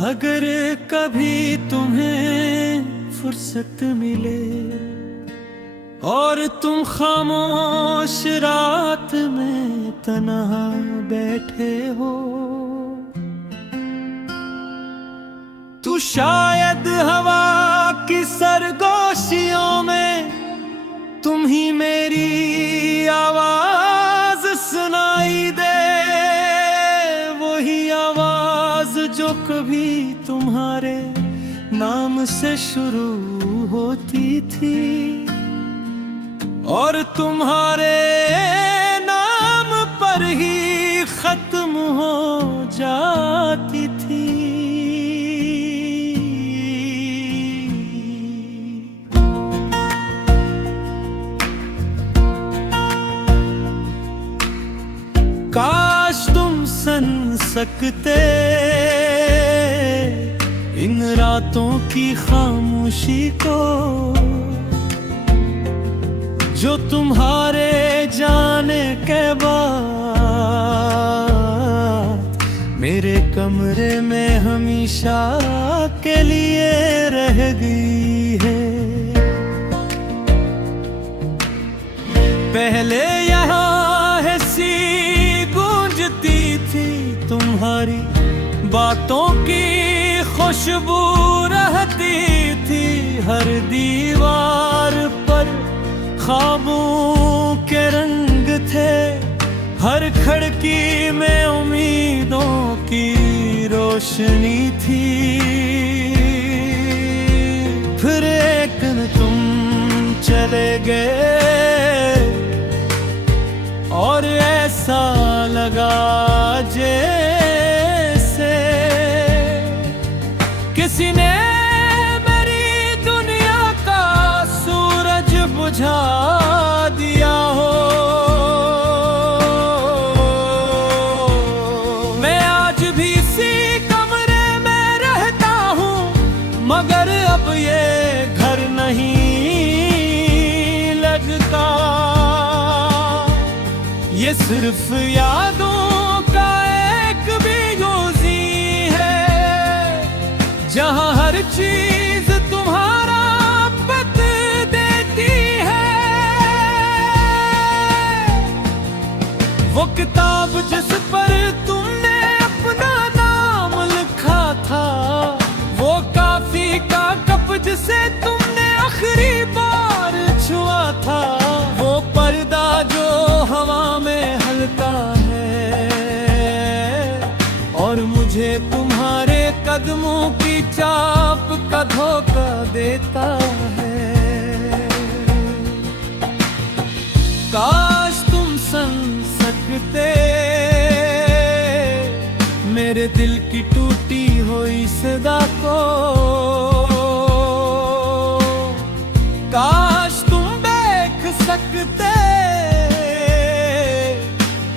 अगर कभी तुम्हें फुर्सत मिले और तुम खामोश रात में तन्हा बैठे हो, तो शायद हवा की सरगोशियों में तुम ही मेरी आवाज सुनाई दे। वही आवाज जो कभी तुम्हारे नाम से शुरू होती थी और तुम्हारे नाम पर ही खत्म हो जाती थी। काश तुम सन सकते इन रातों की खामोशी को, जो तुम्हारे जाने के बाद मेरे कमरे में हमेशा के लिए रह गई है। पहले यहाँ है सी गूंजती थी तुम्हारी बातों की खुशबू रहती थी हर दीवार पर, ख्वाबों के रंग थे हर खिड़की में, उम्मीदों की रोशनी थी। फिर एक दिन तुम चले गए और ऐसा लगा जैसे किसी ने मेरी दुनिया का सूरज बुझा दिया हो। मैं आज भी इसी कमरे में रहता हूँ, मगर अब ये घर नहीं लगता। ये सिर्फ यादों का एक बेगोजी है, जहाँ हर चीज तुम्हारा पत देती है। वो किताब जिस पर तुमने अपना नाम लिखा था, वो काफी का कप जिसे तुमने आखिरी बार छुआ था, वो पर्दा जो हवा में हल्का है और मुझे तुम्हारे कदमों की चाप का धोखा देता है। काश तुम सुन सकते मेरे दिल की टूटी हुई सदा को, काश तुम देख सकते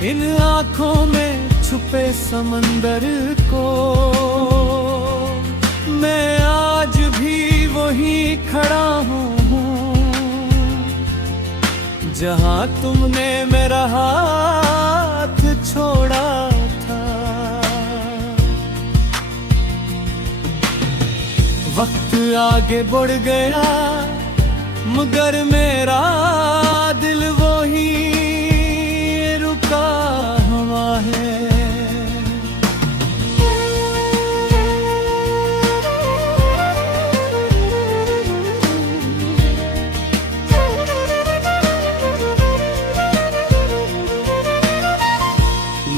इन आँखों में छुपे समंदर को। मैं आज भी वही खड़ा हूँ जहाँ तुमने मेरा हाथ छोड़ा था। वक्त आगे बढ़ गया मगर मेरा दिल वही रुका हुआ है।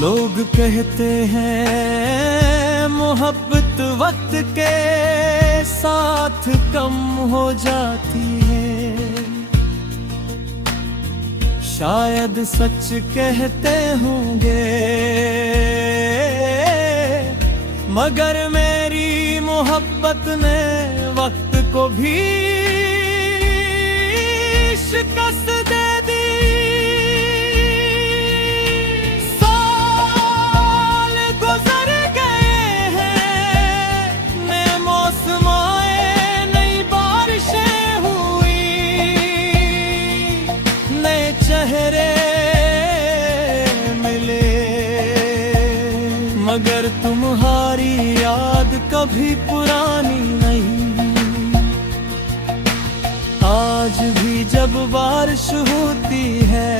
लोग कहते हैं मोहब्बत वक्त के साथ कम हो जाती है, शायद सच कहते होंगे, मगर मेरी मोहब्बत ने वक्त को भी शिकस्त दे दी। मगर तुम्हारी याद कभी कभी पुरानी नहीं। आज भी जब बारिश होती है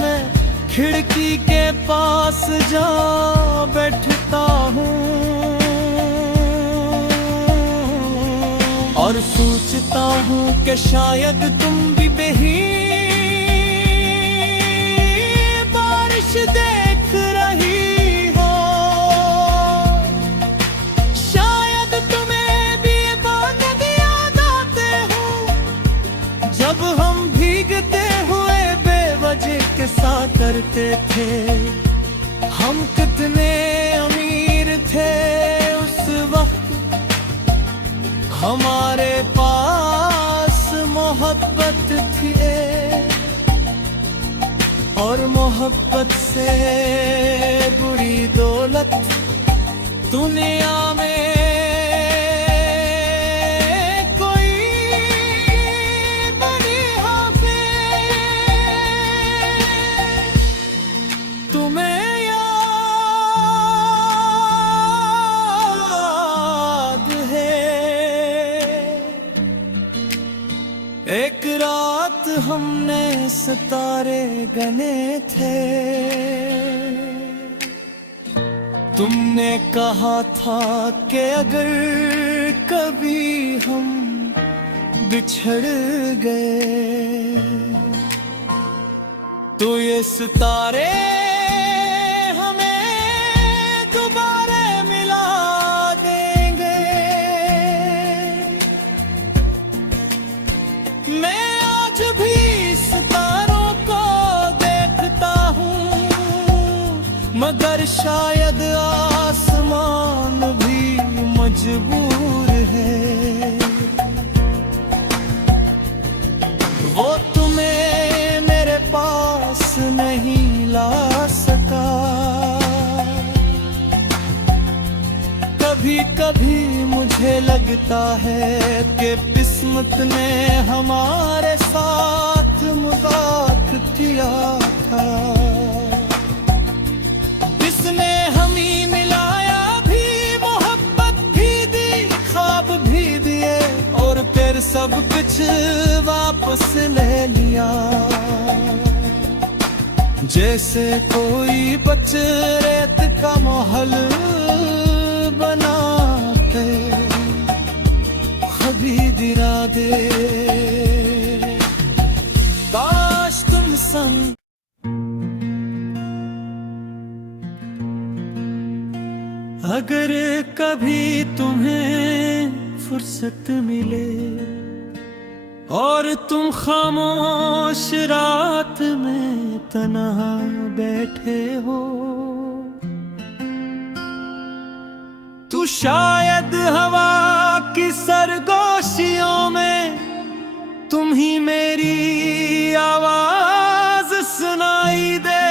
मैं खिड़की के पास जा बैठता हूँ और सोचता हूँ कि शायद तुम भी बेही बारिश देख रही हो। शायद तुम्हें भी बादल याद आते हो जब हम भीगते हुए बेवजह किस्सा करते थे। हम कितने अमीर थे उस वक्त, हमारे पास मोहब्बत थी और मोहब्बत से बुरी दौलत दुनिया में कोई बड़ी हाफिज। तुम्हें एक रात हमने सितारे गने थे, तुमने कहा था कि अगर कभी हम बिछड़ गए तो ये सितारे हमें दोबारा मिला देंगे। मैं आज भी सितारों को देखता हूँ मगर शायद आसमान भी मजबूर है। वो तुम्हें मेरे पास नहीं ला सका। कभी कभी मुझे लगता है कि किस्मत ने हमारे साथ मजाक किया था। इसने हमें मिलाया भी, मोहब्बत भी दी, ख्वाब भी दिए और फिर सब कुछ वापस ले लिया। जैसे कोई बच्चे रेत का महल बना के कभी गिरा दे। काश तुम संग अगर कभी तुम्हें फुर्सत मिले और तुम खामोश रात में तन्हा बैठे हो तो शायद हवा की सरगोशियों में तुम ही मेरी आवाज सुनाई दे।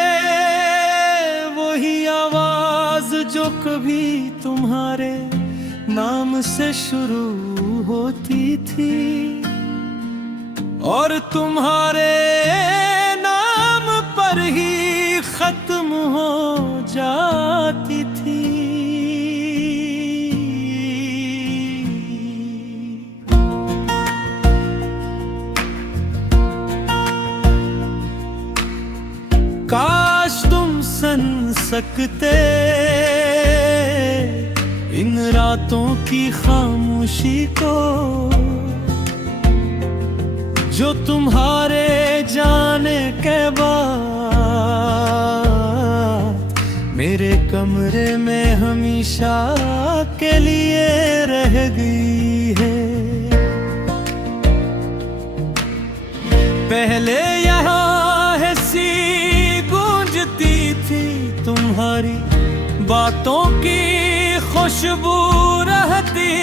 वही आवाज जो कभी तुम्हारे नाम से शुरू होती थी और तुम्हारे नाम पर ही खत्म हो जाती थी। काश तुम सुन सकते इन रातों की खामोशी को जो तुम्हारे जाने के बाद मेरे कमरे में हमेशा के लिए रह गई है। पहले यहाँ है सी गूंजती थी तुम्हारी बातों की खुशबू रहती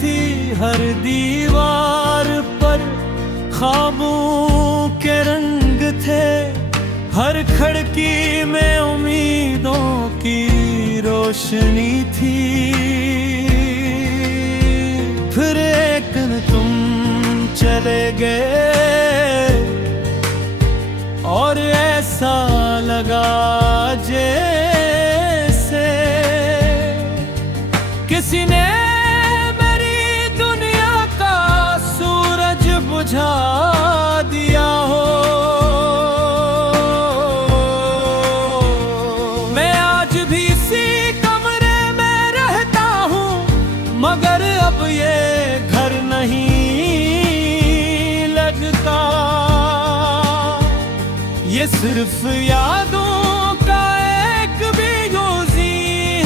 थी हर दीवार पर, ख्वाबों के रंग थे हर खिड़की में, उम्मीदों की रोशनी थी। फिर एक दिन तुम चले गए और ऐसा लगा जैसे सिर्फ यादों का एक बेगोजी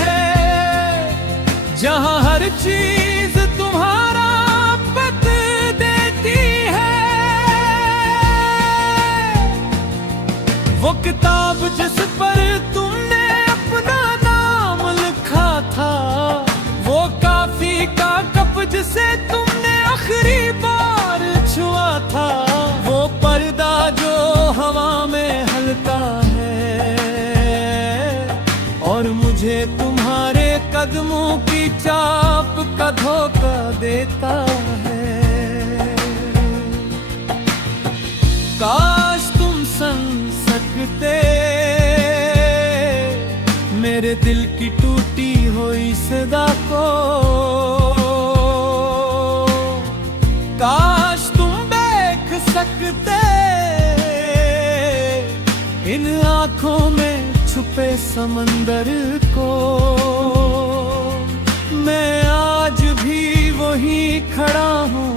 है, जहां हर चीज तुम्हारा पत देती है। वो किताब जिस पर तुमने अपना नाम लिखा था, वो काफी का कप जिसे तुमने आखिरी बार छुआ था, वो पर्दा जो हवा में हलता है और मुझे तुम्हारे कदमों की चाप का धोखा देता है। काश तुम समझ सकते मेरे दिल की टूटी हुई सदा को, काश तुम देख सकते इन आँखों में छुपे समंदर को। मैं आज भी वही खड़ा हूँ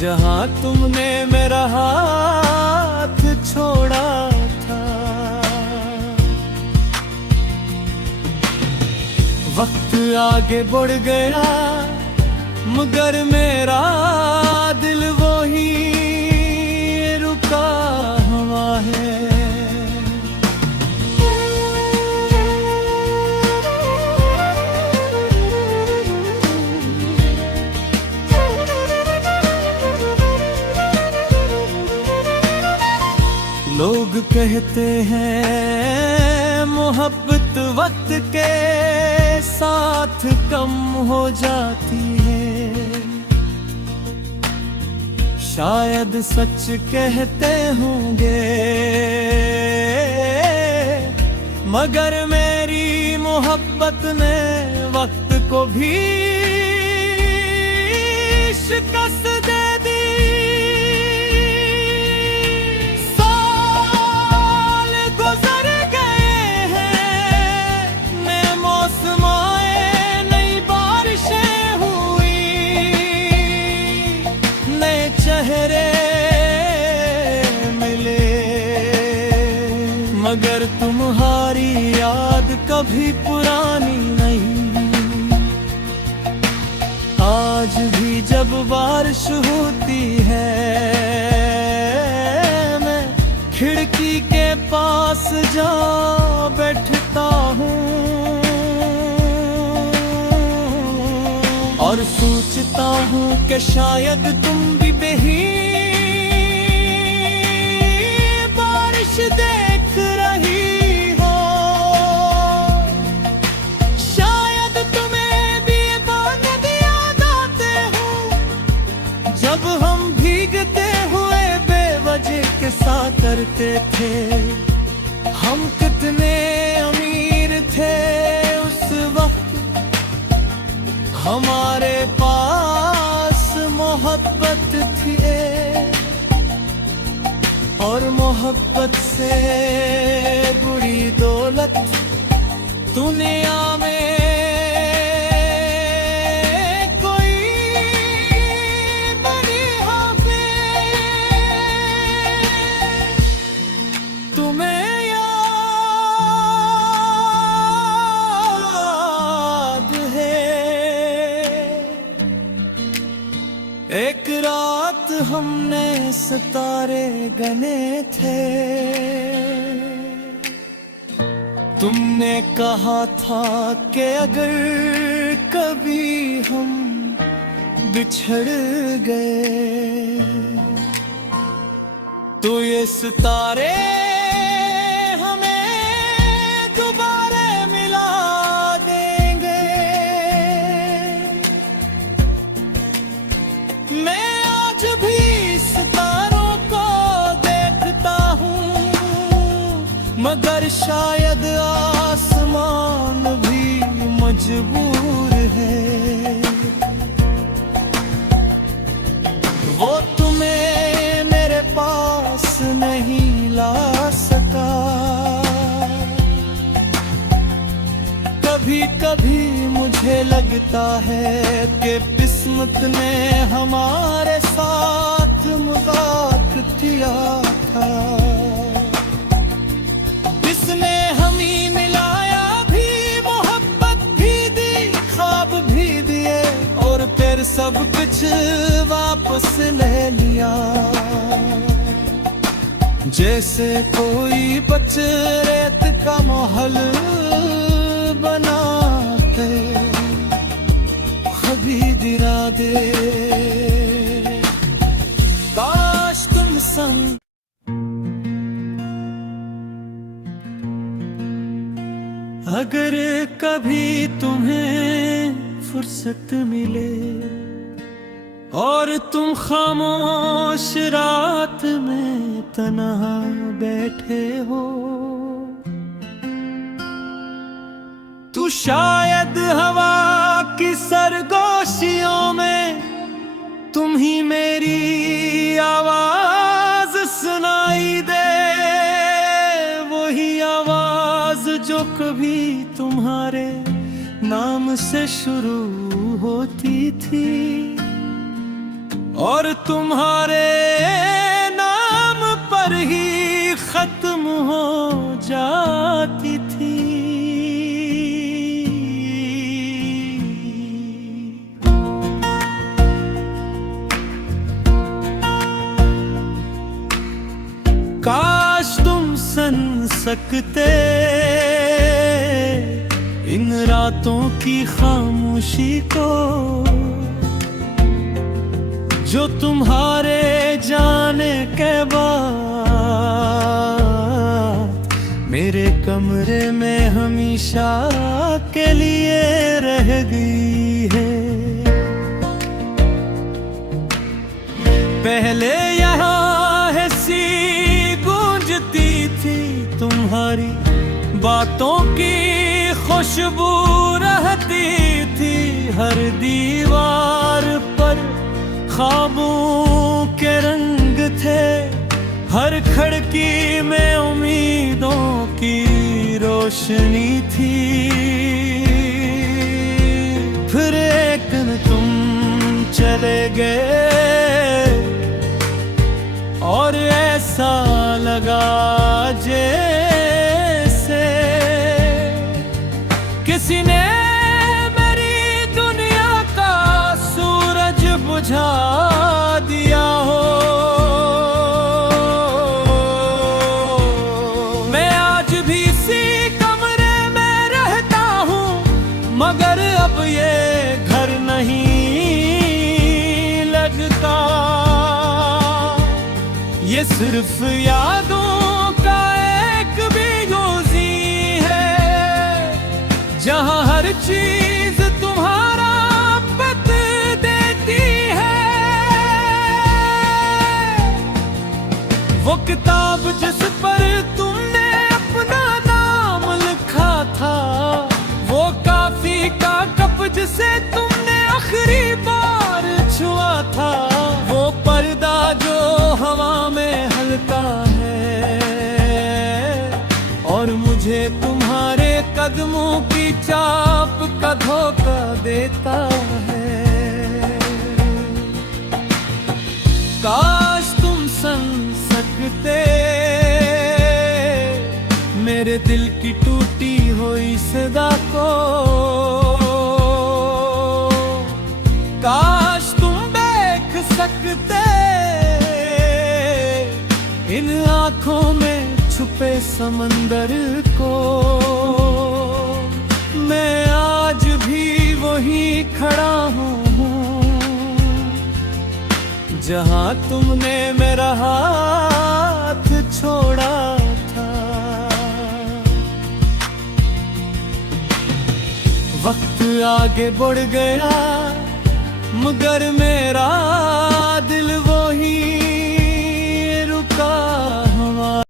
जहाँ तुमने मेरा हाथ छोड़ा था। वक्त आगे बढ़ गया मगर मेरा दिल वही रुका हुआ है। लोग कहते हैं मोहब्बत वक्त के साथ कम हो जाती है, शायद सच कहते होंगे मगर मेरी मोहब्बत ने वक्त को भी शिकस्त दे दी। मगर तुम्हारी याद कभी पुरानी नहीं। आज भी जब बारिश होती है मैं खिड़की के पास जा बैठता हूँ और सोचता हूँ कि शायद तुम भी बही बारिश देख रही हो, शायद तुम्हें भी बादल याद आते हो जब हम भीगते हुए बेवजह के साथ करते थे। हम कितने अमीर थे उस वक्त, हमारे पास मोहब्बत थी और मोहब्बत से बुरी दौलत दुनिया में कोई बड़ी हमें। तुम्हें याद है एक रात हमने सितारे गने थे, तुमने कहा था कि अगर कभी हम बिछड़ गए तो ये सितारे हमें दोबारा मिला देंगे। मैं आज भी सितारों को देखता हूँ मगर शायद आसमान भी मजबूर है। वो तुम्हें मेरे पास नहीं ला सका। कभी कभी मुझे लगता है कि किस्मत ने हमारे साथ मजाक दिया था। इसने हमें मिलाया भी, मोहब्बत भी दी, ख्वाब भी दिए और फिर सब कुछ वापस ले लिया। जैसे कोई बच्चे रेत का महल बनाते खबीर इरादे, काश तुम संग। अगर कभी तुम्हें फुर्सत मिले और तुम खामोश रात में तन्हा बैठे हो, तो शायद हवा की सरगोशियों में तुम ही मेरी आवाज सुनाई दे। वही आवाज जो कभी तुम्हारे नाम से शुरू होती थी और तुम्हारे नाम पर ही खत्म हो जाती थी। काश तुम सुन सकते इन रातों की खामोशी को, जो तुम्हारे जाने के बाद मेरे कमरे में हमेशा के लिए रह गई है। पहले यहाँ ऐसी गूंजती थी तुम्हारी बातों की खुशबू, रहती थी हर दीवार पर ख्वाबों के रंग थे, हर खिड़की में उम्मीदों की रोशनी थी। फिर एक दिन तुम चले गए और ऐसा लगा जैसे किसी ने मेरी दुनिया का सूरज बुझा दिया हो। मैं आज भी इसी कमरे में रहता हूँ, मगर अब ये घर नहीं लगता। ये सिर्फ यादों का एक बेगोजी है, जहाँ हर चीज तुम्हारा पत देती है। वो किताब जिस पर तुमने अपना नाम लिखा था, वो काफी का कप जिसे तुमने आखिरी बार छुआ था, वो पर्दा जो हवा में हलता है और मुझे तुम्हारे कदमों की चाप का धोखा देता है। काश तुम सुन सकते मेरे दिल की टूटी हुई सदा को, काश तुम देख सकते इन आँखों में छुपे समंदर को। मैं आज भी वही खड़ा हूँ जहाँ तुमने मेरा हाथ छोड़ा था। वक्त आगे बढ़ गया मगर मेरा